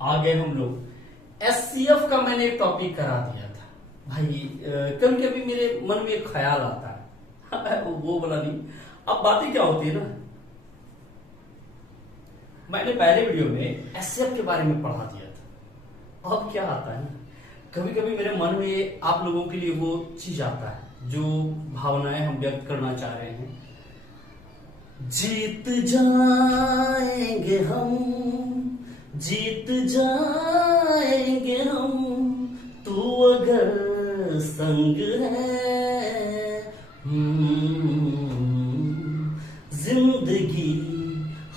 आ गए हम लोग एचसीएफ का। मैंने एक टॉपिक करा दिया था भाई। कभी कभी मेरे मन में एक ख्याल आता है वो बोला नहीं। अब बातें क्या होती है ना, मैंने पहले वीडियो में एचसीएफ के बारे में पढ़ा दिया था। अब क्या आता है ना, कभी कभी मेरे मन में आप लोगों के लिए वो चीज आता है जो भावनाएं हम व्यक्त करना चाह रहे हैं। जीत जाएंगे हम, जीत जाएंगे हम, तू अगर संग है। जिंदगी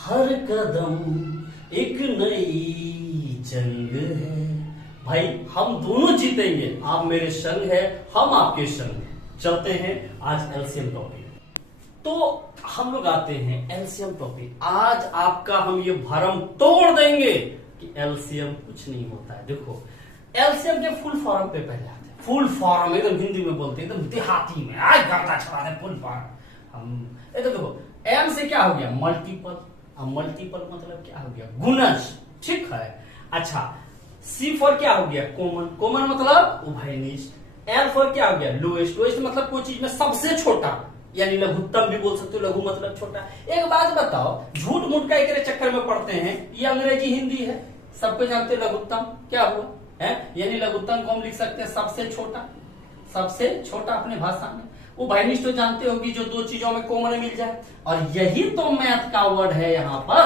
हर कदम एक नई जंग है। भाई हम दोनों जीतेंगे, आप मेरे संग है, हम आपके संग है। चलते हैं आज एलसीएम टॉपिक। तो हम लोग आते हैं एलसीएम टॉपिक। आज आपका हम ये भरम तोड़ देंगे कि एलसीएम कुछ नहीं होता है। देखो एलसीएम के फुल फॉर्म पे पहले आते हैं। फुल फॉर्म एकदम हिंदी में बोलते हैं, एकदम देहाती में आज करता चला दे फुल फॉर्म। हम देखो एम से क्या हो गया, मल्टीपल। अब मल्टीपल मतलब क्या हो गया, गुणज। ठीक है, अच्छा सी फॉर क्या हो गया, कॉमन। कॉमन मतलब उभयनिष्ठ। एल फॉर क्या हो गया, लोएस्ट। लोएस्ट मतलब कोई चीज में सबसे छोटा, यानी लघुत्तम भी बोल सकते हो। लघु मतलब छोटा। एक बात बताओ, झूठ मूठ का एक चक्कर में पढ़ते हैं, ये अंग्रेजी हिंदी है, सबको जानते हैं। लघुत्तम क्या हुआ है, यानी लघुत्तम को हम लिख सकते हैं सबसे छोटा। सबसे छोटा अपने भाषा में। उभयनिष्ठ तो जानते होगी, जो दो चीजों में कॉमन मिल जाए। और यही तो मैथ का वर्ड है यहाँ पर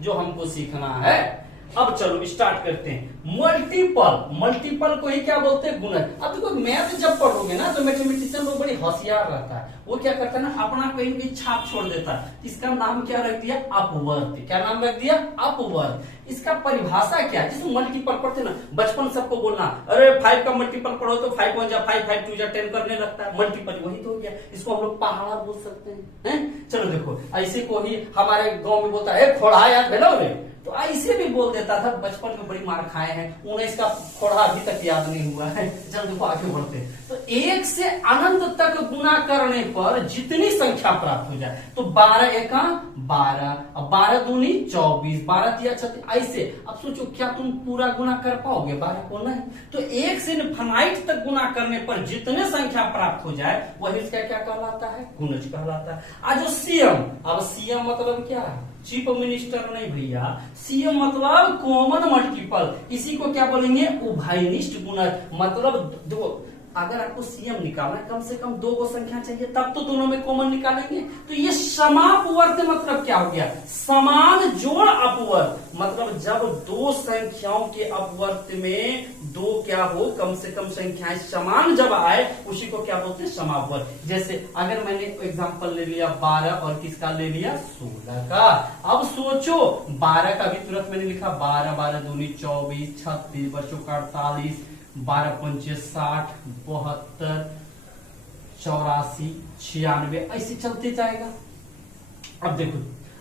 जो हमको सीखना है। अब चलो स्टार्ट करते हैं। मल्टीपल, मल्टीपल को ही क्या बोलते हैं, गुणज। अब देखो मैथ जब पढ़ोगे ना तो मैथमेटिशियन लोग बड़ी होशियार रहता है। वो क्या करता है ना, अपना कहीं भी छाप छोड़ देता है। इसका नाम क्या रख दिया, अपवर्त। क्या नाम रख दिया, अपवर्त। इसका परिभाषा क्या है, जिसमें मल्टीपल पढ़ते ना, बचपन सबको बोलना, अरे 5 का मल्टीपल पढ़ो तो 5 1 जा 5, 5 2 जा 10 करने लगता है। मल्टीपल वही तो हो गया, इसको हम लोग पहाड़ा बोल सकते हैं। चलो देखो ऐसे को ही हमारे गाँव में बोलता है खोड़ा यार भेलो रे, तो ऐसे भी बोल देता था। बचपन में बड़ी मार खाए हैं, उन्हें इसका खोड़ा अभी तक याद नहीं हुआ है। चल देखो आगे बढ़ते हैं। तो 1 से अनंत तक गुना करने पर जितनी संख्या प्राप्त हो जाए, तो 12 एका 12, अब 12 दूनी 24, 12 तिया 36। ऐसे अब सोचो क्या तुम पूरा गुना कर पाओगे 12 को, नहीं। तो 1 से इनफिनाइट तक गुना करने पर जितने संख्या प्राप्त हो जाए वही इसका क्या कहलाता है, गुणज कहलाता है। आज जो सीएम, अब सीएम मतलब क्या है, चीफ मिनिस्टर नहीं भैया, सीएम मतलब कॉमन मल्टीपल। इसी को क्या बोलेंगे, उभयनिष्ठ गुणज। मतलब देखो अगर आपको सीएम निकालना है, कम से कम 2 को संख्या चाहिए, तब तो दोनों में कॉमन निकालेंगे। तो ये समापवर्त मतलब क्या हो गया, समान जोड़ अपवर्त। मतलब जब 2 संख्याओं के अपवर्त में 2 क्या हो, कम से कम संख्याएं समान जब आए, उसी को क्या बोलते हैं, समापवर्त। जैसे अगर मैंने एग्जांपल ले लिया 12 और किसका ले लिया, 16 का। अब सोचो 12 का भी तुरंत मैंने लिखा 12, 12 दूनी 24, 36, बच्चों का 48, 12 पंचे 60, 72, 84, 96, ऐसे चलते जाएगा। अब देखो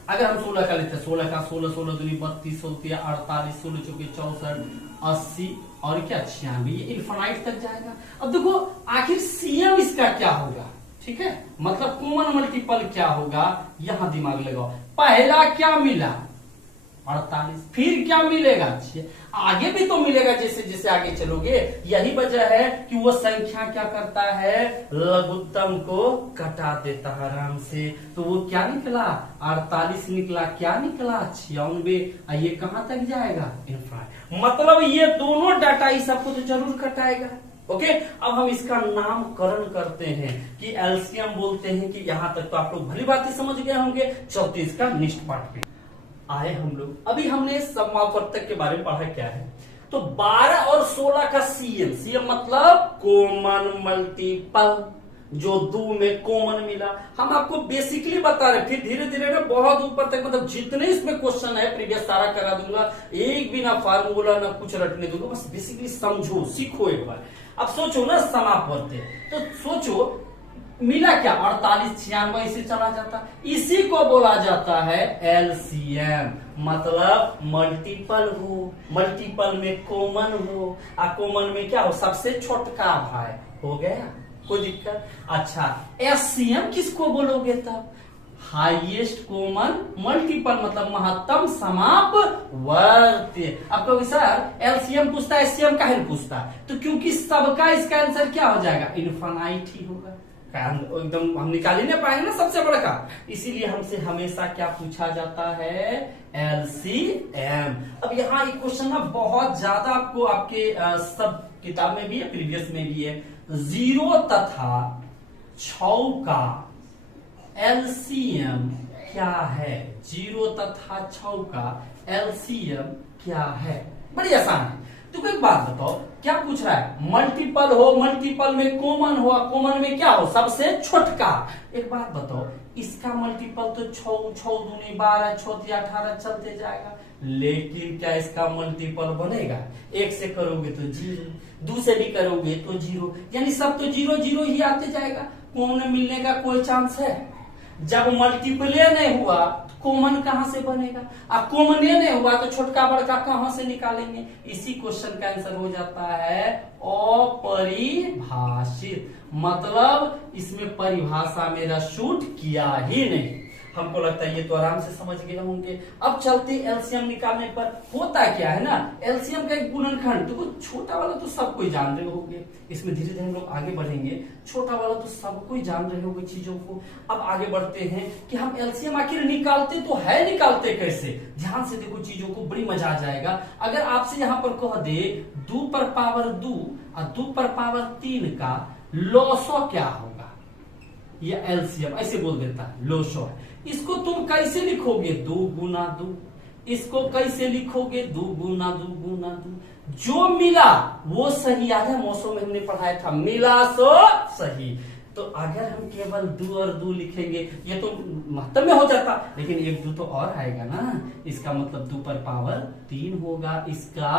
अगर हम 16 का लेते हैं, 16 का 16, 16 दूनी 32, 16 48, 16 चौके 64, 80 और क्या 96, ये इनफिनाइट तक जाएगा। अब देखो आखिर सीएम इसका क्या होगा, ठीक है, मतलब कॉमन मल्टीपल क्या होगा, यहां दिमाग लगाओ। पहला क्या मिला, 48, फिर क्या मिलेगा, 6, आगे भी तो मिलेगा जैसे जैसे आगे चलोगे। यही वजह है कि वो संख्या क्या करता है, लघुत्तम को कटा देता है आराम से। तो वो क्या निकला, 48 निकला, क्या निकला 96। ये कहां तक जाएगा, इनफिनाइट। मतलब ये दोनों डाटा इस सबको तो जरूर कटाएगा। ओके, अब हम इसका नामकरण करते हैं कि एलसीएम बोलते हैं कि यहां तक तो आप लोग भली बात समझ गए होंगे। चौथे इसका नेक्स्ट पार्ट पे आए हम लोग। अभी हमने समापवर्तक के बारे में पढ़ा क्या है, तो 12 और 16 का सीएम, सीएम मतलब कॉमन मल्टीपल, जो 2 में कॉमन मिला। हम आपको बेसिकली बता रहे, फिर धीरे धीरे ना बहुत ऊपर तक, मतलब जितने इसमें क्वेश्चन है प्रीवियस सारा करा दूंगा। एक भी ना फार्मूला ना कुछ रटने दूंगा, बस बेसिकली समझो, सीखो एक बार। अब सोचो ना समापवर्त, तो सोचो मिला क्या, 48, 96 इसे चला जाता। इसी को बोला जाता है एलसीएम, मतलब मल्टीपल हो, मल्टीपल में कॉमन हो, आ कॉमन में क्या हो, सबसे छोटका भाई। हो गया, कोई दिक्कत। अच्छा एससीएम किसको बोलोगे तब, हाईएस्ट कॉमन मल्टीपल मतलब महत्तम समापवर्ती। अब कहोगे सर एलसीएम पूछता है एचसीएम काहे नहीं पूछता, तो क्योंकि सबका इसका आंसर क्या हो जाएगा, इनफाइनाइट ही होगा। एकदम हम निकाल ही नहीं पाएंगे ना सबसे बड़ा का, इसीलिए हमसे हमेशा क्या पूछा जाता है, एलसीएम। अब यहाँ एक क्वेश्चन ना बहुत ज्यादा आपको आपके सब किताब में भी है, प्रीवियस में भी है, 0 तथा 6 का एलसीएम क्या है, 0 तथा 6 का एलसीएम क्या है। बड़ी आसान है। तो एक बात बताओ, क्या पूछ रहा है, मल्टीपल हो, मल्टीपल में कॉमन हो, कॉमन में क्या हो, सबसे छोटका। एक बात बताओ, इसका मल्टीपल तो 6 6 दूनी 12 6 18 चलते जाएगा, लेकिन क्या इसका मल्टीपल बनेगा, 1 से करोगे तो 0, 2 से भी करोगे तो 0, यानी सब तो 0 0 ही आते जाएगा। कॉमन मिलने का कोई चांस है? जब मल्टीपल नहीं हुआ कॉमन कहां से बनेगा, अब कॉमन नहीं हुआ तो छोटका बड़का कहां से निकालेंगे। इसी क्वेश्चन का आंसर हो जाता है अपरिभाषित, मतलब इसमें परिभाषा मेरा शूट किया ही नहीं। हमको लगता है ये तो आराम से समझ गए होंगे। अब चलते एलसीएम निकालने पर होता क्या है ना, एलसीएम का एक गुणनखंड, तो छोटा वाला तो सब कोई जान रहे होंगे, इसमें धीरे धीरे हम लोग आगे बढ़ेंगे, छोटा वाला तो सब कोई जान रहे होंगे चीजों को। अब आगे बढ़ते हैं कि हम एलसीएम आखिर निकालते तो है, निकालते कैसे, ध्यान से देखो चीजों को, बड़ी मजा आ जाएगा। अगर आपसे यहाँ पर कह दे 2 पर पावर 2 और 2 पर पावर 3 का लॉसो क्या होगा, ये एलसीएम ऐसे बोल देता है, लॉसो है। इसको तुम कैसे लिखोगे, 2 गुना 2, इसको कैसे लिखोगे, 2 गुना 2 गुना 2, जो मिला वो सही। याद है मौसम में हमने पढ़ाया था, मिला सो सही। तो अगर हम केवल 2 और 2 लिखेंगे ये तो महत्व में हो जाता, लेकिन 1 2 तो और आएगा ना, इसका मतलब 2 पर पावर 3 होगा इसका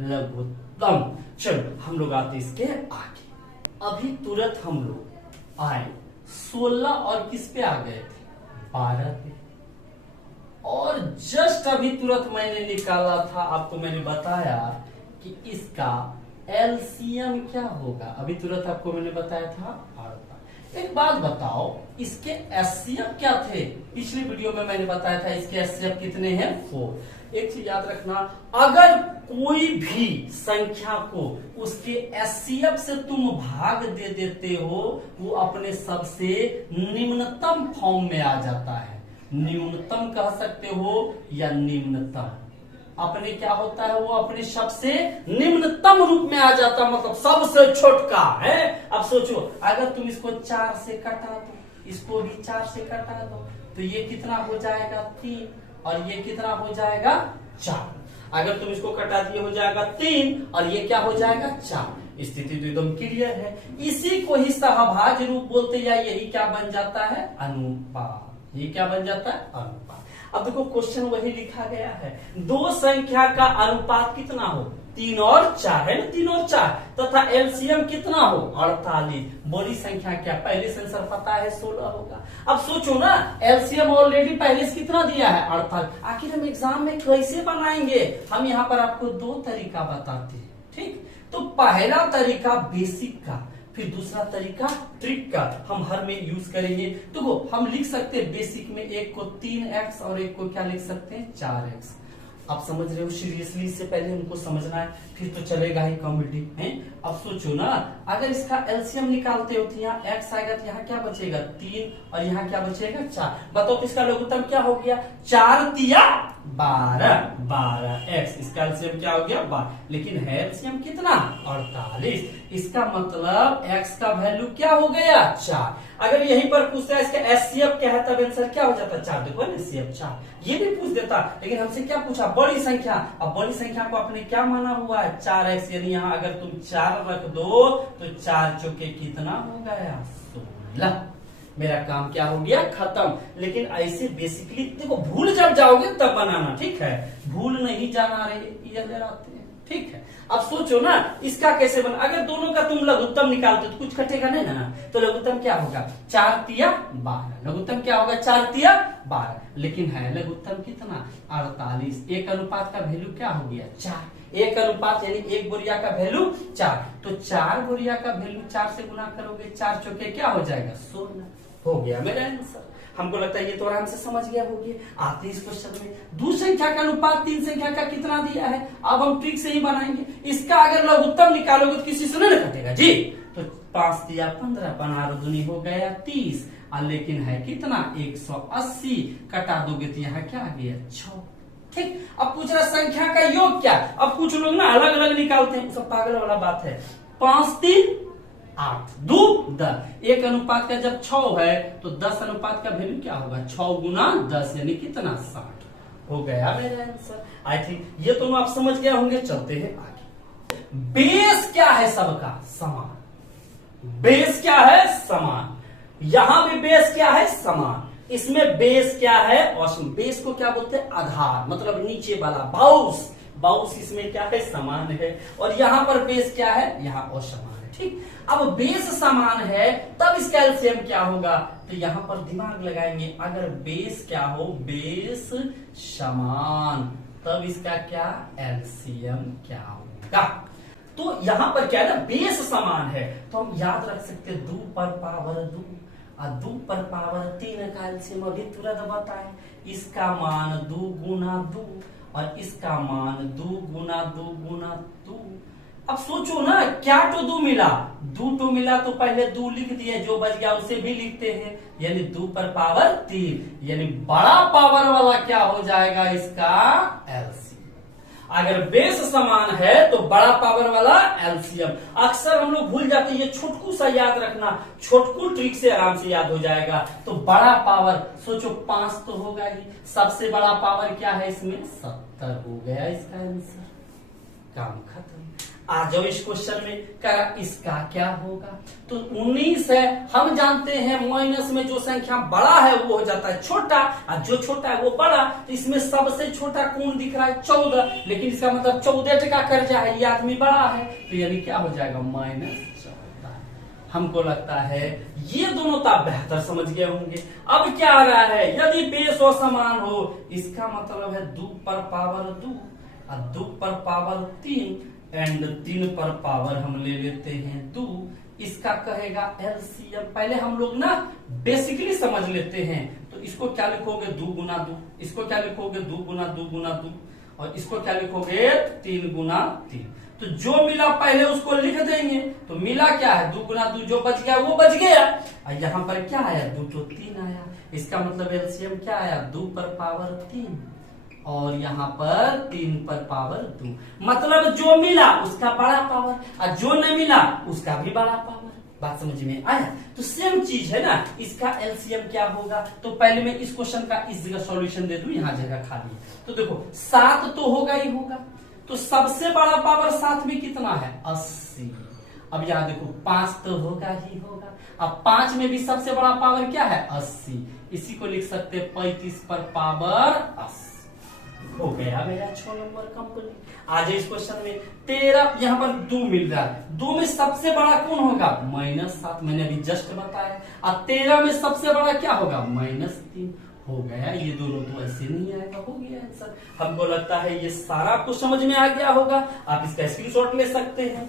लघुत्तम। चलो हम लोग आते इसके आगे। अभी तुरंत हम लोग आए 16 और किस पे आ गए थे, 12 पे, और जस्ट अभी तुरंत मैंने निकाला था, आपको मैंने बताया कि इसका एलसीएम क्या होगा, अभी तुरंत आपको मैंने बताया था 18। एक बात बताओ, इसके एचसीएफ क्या थे, पिछली वीडियो में मैंने बताया था इसके एचसीएफ कितने हैं, 4। एक चीज याद रखना, अगर कोई भी संख्या को उसके एचसीएफ से तुम भाग दे देते हो, वो अपने सबसे निम्नतम फॉर्म में आ जाता है। न्यूनतम कह सकते हो या निम्नतम, अपने क्या होता है, वो अपने सबसे निम्नतम रूप में आ जाता, मतलब सबसे छोटका है। अब सोचो, अगर तुम इसको 4 से कटा दो, इसको भी 4 से कटा दो, तो ये कितना हो जाएगा, 3, और ये कितना हो जाएगा, 4। अगर तुम इसको कटा दिए हो जाएगा 3, और ये क्या हो जाएगा, 4। स्थिति तो एकदम क्लियर है। इसी को ही सहभाज्य रूप बोलते, या यही क्या बन जाता है, अनुपात। ये क्या बन जाता है, अनुपात। अब देखो क्वेश्चन वही लिखा गया है, 2 संख्या का अनुपात कितना हो, 3 और 4 है ना, 3 और 4, तथा एलसीएम कितना हो, 48। बड़ी संख्या क्या, पहले से आंसर पता है 16 होगा। अब सोचो ना, एलसीएम ऑलरेडी पहले से कितना दिया है, 48। आखिर हम एग्जाम में कैसे बनाएंगे, हम यहाँ पर आपको 2 तरीका बताते हैं, ठीक। तो पहला तरीका बेसिक का, फिर दूसरा तरीका ट्रिक का हम हर में यूज करेंगे। तो हम लिख सकते हैं बेसिक में एक को 3x और एक को क्या लिख सकते हैं, 4x। आप समझ रहे हो, सीरियसली से पहले हमको समझना है, फिर तो चलेगा ही कॉमेडी है। अब सोचो ना, अगर इसका एलसीएम निकालते हो तो यहाँ x आएगा, तो यहाँ क्या बचेगा, 3, और यहाँ क्या बचेगा, 4। बताओ तो इसका लघुत्तम क्या हो गया, 4 तिया 12, 12x। इसका एलसीएम क्या हो गया, 12, लेकिन है एलसीएम कितना, 48। इसका मतलब x का वैल्यू क्या हो गया, 4। अगर यहीं पर पूछता है इसका एचसीएफ क्या है, तब आंसर क्या हो जाता, 4। देखो एचसीएफ 4, ये भी पूछ देता, लेकिन हमसे क्या पूछा, बड़ी संख्या। अब बड़ी संख्या को आपने क्या माना हुआ है, 4x, यानी यहाँ अगर तुम 4 रख दो तो 4 चौके कितना हो गया, 16। मेरा काम क्या हो गया, खत्म। लेकिन ऐसे बेसिकली देखो, भूल जब जाओगे तब बनाना, ठीक है, भूल नहीं जाना रहे ये आते हैं, ठीक है। अब सोचो ना, इसका कैसे बना, अगर दोनों का तुम लघुत्तम निकालते तो कुछ कटेगा नहीं ना, तो लघुत्तम क्या होगा, 4 तिया 12। लघुत्तम क्या होगा, 4 तिया 12, लेकिन है लघुत्तम कितना, 48। एक अनुपात का वैल्यू क्या हो गया, 4। एक अनुपात यानी एक बोरिया का वैल्यू 4, तो 4 बोरिया का वैल्यू 4 से गुना करोगे, 4 चौके क्या हो जाएगा, 16 हो गया मेरा आंसर। हमको लगता है ये तो आराम से समझ गया होगी। आते इस क्वेश्चन में 2 संख्या का अनुपात 3 संख्या का कितना दिया है। अब हम ट्रिक से ही बनाएंगे। इसका अगर लघुत्तम निकालोगे तो किसी से नहीं कटेगा जी। तो 5 दिया 15, 15 दूनी हो गया 30, लेकिन है कितना 180, कटा दोगे तो यहाँ क्या आ गया 6। ठीक, अब पूछ रहा संख्या का योग क्या। अब कुछ लोग ना अलग अलग निकालते हैं, सब पागल वाला बात है। 5 3 8 2 10, एक अनुपात का जब 6 है तो 10 अनुपात का वैल्यू क्या होगा 6 गुना 10 यानी कितना 60 हो गया मेरा आंसर। आई थिंक ये तो आप समझ गए होंगे। चलते हैं आगे। बेस क्या है सबका समान। बेस क्या है समान। यहां भी बेस क्या है समान। इसमें बेस क्या है औसम। बेस को क्या बोलते हैं आधार, मतलब नीचे वाला बाउस। बाउस इसमें क्या है समान है। और यहां पर बेस क्या है यहाँ असमान है। ठीक, अब बेस समान है तब इसका एलसीएम क्या होगा। तो यहां पर दिमाग लगाएंगे। अगर बेस क्या हो बेस समान तब इसका क्या एलसीएम क्या होगा। तो यहां पर क्या है ना बेस समान है तो हम याद रख सकते 2 पर पावर 2 और 2 पर पावर 3 का एलसीएम अभी तुरंत बताए। इसका मान 2 गुना 2 और इसका मान 2 गुना 2 गुना 2। अब सोचो ना क्या तो 2 मिला, 2 तो मिला तो पहले 2 लिख दिए, जो बच गया उसे भी लिखते हैं, यानी 2 पर पावर 3, यानी बड़ा पावर वाला क्या हो जाएगा इसका एलसीएम। अगर बेस समान है तो बड़ा पावर वाला एलसीएम। अक्सर हम लोग भूल जाते हैं, ये छोटकू सा याद रखना, छोटकू ट्रिक से आराम से याद हो जाएगा। तो बड़ा पावर सोचो 5 तो होगा ही, सबसे बड़ा पावर क्या है इसमें 70 हो गया इसका आंसर। काम खत्म। आ जाओ इस क्वेश्चन में क्या इसका क्या होगा। तो 19 है, हम जानते हैं माइनस में जो संख्या बड़ा है वो हो जाता है छोटा और जो छोटा है वो बड़ा। तो इसमें सबसे छोटा कौन दिख रहा है 14, लेकिन इसका मतलब 14 टका कर्जा है, ये आदमी बड़ा है तो यानी क्या हो जाएगा -14। हमको लगता है ये दोनों तो आप बेहतर समझ गए होंगे। अब क्या आ रहा है यदि बेस और समान हो, इसका मतलब है 2 पर पावर 2 और 2 पर पावर 3 एंड 3 पर पावर हम ले लेते हैं 2। इसका कहेगा एलसीएम। पहले हम लोग ना बेसिकली समझ लेते हैं। तो इसको क्या लिखोगे 2 गुना 2, इसको क्या लिखोगे 2 गुना 2 गुना 2 और इसको क्या लिखोगे 3 गुना 3। तो जो मिला पहले उसको लिख देंगे। तो मिला क्या है 2 गुना 2, जो बच गया वो बच गया। और यहाँ पर क्या आया 2 तो 3 आया। इसका मतलब एलसीएम क्या आया 2 पर पावर 3 और यहाँ पर 3 पर पावर 2। मतलब जो मिला उसका बड़ा पावर और जो नहीं मिला उसका भी बड़ा पावर। बात समझ में आया। तो सेम चीज है ना, इसका एलसीएम क्या होगा। तो पहले मैं इस क्वेश्चन का इस जगह सॉल्यूशन दे दूं, यहाँ जगह खाली है। तो देखो 7 तो होगा ही होगा। तो सबसे बड़ा पावर 7 में कितना है 80। अब यहाँ देखो 5 तो होगा ही होगा। अब 5 में भी सबसे बड़ा पावर क्या है 80। इसी को लिख सकते 35 पर पावर 80 हो गया मेरा 6 नंबर कंप्लीट। आज इस क्वेश्चन में 13 यहाँ पर 2 मिल रहा है। 2 में सबसे बड़ा कौन होगा -7, मैंने अभी जस्ट बताया। और 13 में सबसे बड़ा क्या होगा -3 हो गया। ये दोनों तो ऐसे नहीं आएगा, हो गया आंसर। हमको लगता है ये सारा आपको समझ में आ गया होगा। आप इसका स्क्रीनशॉट ले सकते हैं।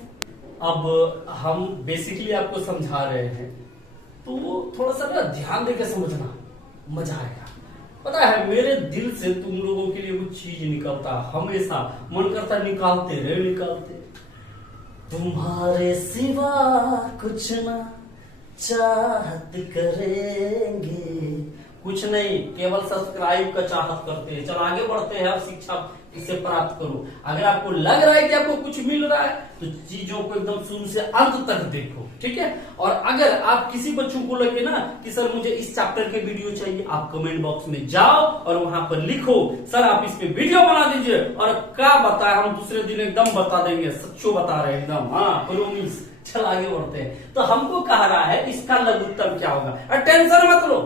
अब हम बेसिकली आपको समझा रहे हैं तो थोड़ा सा ना ध्यान देकर समझना, मजा आएगा। पता है मेरे दिल से तुम लोगों के लिए कुछ चीज निकलता, हमेशा मन करता निकालते रहे निकालते। तुम्हारे सिवा कुछ ना चाहत करेंगे, कुछ नहीं केवल सब्सक्राइब का चाहत करते हैं। चलो आगे बढ़ते हैं, अब शिक्षा इसे प्राप्त करो। अगर आपको लग रहा है कि आपको कुछ मिल रहा है तो चीजों को एकदम शुरू से अंत तक देखो, ठीक है। और अगर आप किसी बच्चों को लगे ना कि सर मुझे इस चैप्टर के वीडियो चाहिए, आप कमेंट बॉक्स में जाओ और वहां पर लिखो सर आप इस पे वीडियो बना दीजिए। और क्या बताए हम दूसरे दिन एकदम बता देंगे, सच्चो बता रहे एकदम। हाँ प्रोमिस। चल आगे बढ़ते हैं। तो हमको कह रहा है इसका लघुत्तम क्या होगा। और टेंशन मत लो,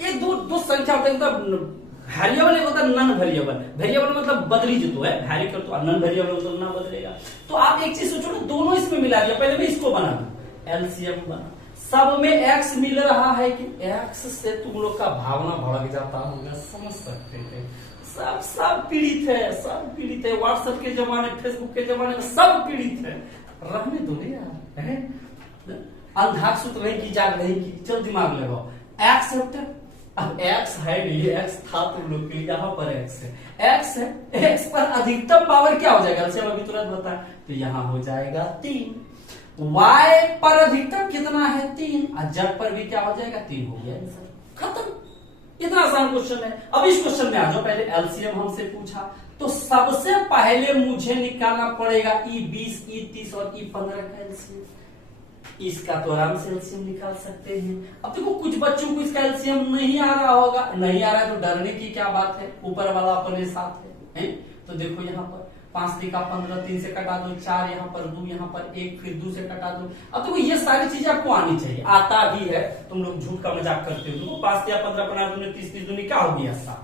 एक दो संख्या होता है वेरिएबल, एक होता है नॉन वेरिएबल। वेरिएबल मतलब बदली जो तो है, वेरी कर तो नॉन वेरिएबल मतलब ना बदलेगा। तो आप एक चीज सोचो ना, दोनों इसमें मिला दिया। पहले मैं इसको बना दूं, एलसीएम बना। सब में एक्स मिल रहा है कि एक्स से तुम लोग का भावना भड़क जाता होगा, समझ सकते थे। सब पीड़ित है, सब पीड़ित है। व्हाट्सएप के जमाने, फेसबुक के जमाने में सब पीड़ित है। रहने दो यार, अंधाक्षुत नहीं की, जाग नहीं की। चल दिमाग लगाओ। एक्सेप्ट अब x है नहीं, x था तुम लोग के, यहाँ पर x है, x है, x पर अधिकतम पावर क्या हो जाएगा, हम अभी तुरंत बताएं, तो यहाँ हो जाएगा 3। y पर अधिकतम कितना है 3, और z पर भी क्या हो जाएगा 3, हो गया आंसर, खत्म। इतना आसान क्वेश्चन है। अब इस क्वेश्चन में आ जाओ, पहले एलसीएम हमसे पूछा, तो सबसे पहले मुझे निकालना पड़ेगा E20, E30 और E15 का एलसीएम। इसका तो आराम से एलसीएम निकाल सकते हैं। अब देखो कुछ बच्चों को इसका एलसीएम नहीं आ रहा होगा, नहीं आ रहा है तो डरने की क्या बात है, ऊपर वाला अपने साथ है? तो देखो यहाँ पर 5 3 15, 3 से कटा दो 4, यहाँ पर 2, यहाँ पर 1, फिर 2 से कटा दो। अब देखो ये सारी चीजें आपको आनी चाहिए, आता भी है, तुम लोग झूठ का मजाक करते हो। देखो 5 या 15 बना 2 30 30 दूनी क्या हो गया 60,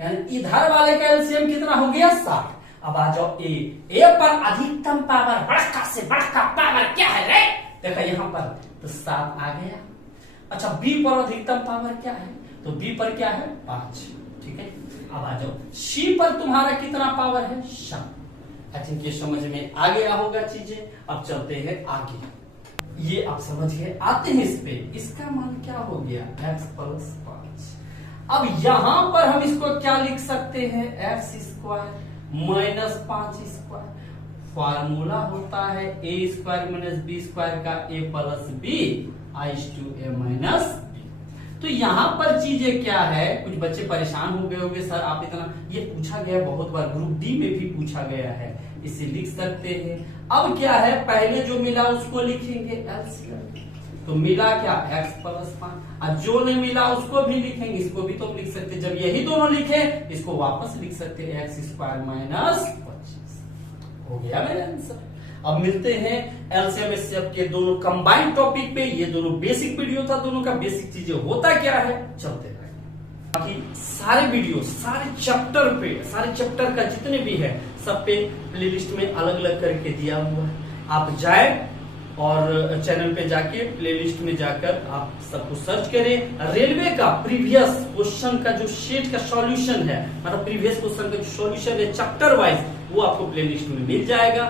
यानी इधर वाले का एलसीएम कितना हो गया 60। अब आ जाओ ए पर अधिकतम पावर, बड़का से बड़का पावर क्या है रे, देखा यहाँ पर तो 7 आ गया। अच्छा बी पर अधिकतम पावर क्या है, तो बी पर क्या है 5, ठीक है। अब आ जाओ सी पर तुम्हारा कितना पावर है 7। आई थिंक ये समझ में आ गया होगा चीजें। अब चलते हैं आगे, ये आप समझ गए, आते हैं इस पे, इसका मान क्या हो गया x + 5। अब यहां पर हम इसको क्या लिख सकते हैं, x² - 5²। फार्मूला होता है a² - b² का a + b (a - b)। तो यहाँ पर चीजें क्या है, कुछ बच्चे परेशान हो गए होंगे, सर आप इतना, ये पूछा गया बहुत बार, ग्रुप डी में भी पूछा गया है, इसे लिख सकते हैं। अब क्या है, पहले जो मिला उसको लिखेंगे एलसीएम, तो मिला क्या x + 5, और जो नहीं मिला उसको भी लिखेंगे, इसको भी तो लिख सकते, जब यही दोनों लिखे इसको वापस लिख सकते हैं x² - 25, हो गया मेरा आंसर। अब मिलते हैं एलसीएम एचसीएफ के दोनों कंबाइंड टॉपिक पे। ये दोनों बेसिक वीडियो था, दोनों का बेसिक चीजें होता क्या है, चलते रहे। बाकी सारे वीडियो सारे चैप्टर पे, सारे चैप्टर का जितने भी है सब पे प्लेलिस्ट में अलग अलग करके दिया हुआ है। आप जाए और चैनल पे जाके प्लेलिस्ट में जाकर आप सबको सर्च करें। रेलवे का प्रीवियस क्वेश्चन का जो सेट का सॉल्यूशन है, मतलब प्रीवियस क्वेश्चन का जो सॉल्यूशन है चैप्टर वाइज, वो आपको प्लेलिस्ट में मिल जाएगा।